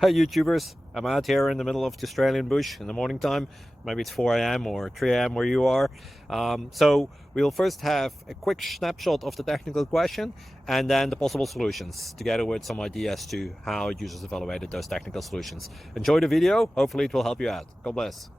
Hi YouTubers, I'm out here in the middle of the Australian bush in the morning time. Maybe it's 4 a.m. or 3 a.m. where you are. So we'll first have a quick snapshot of the technical question and then the possible solutions, together with some ideas to how users evaluated those technical solutions. Enjoy the video, hopefully it will help you out. God bless.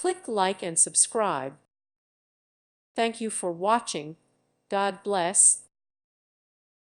Click like and subscribe. Thank you for watching. God bless.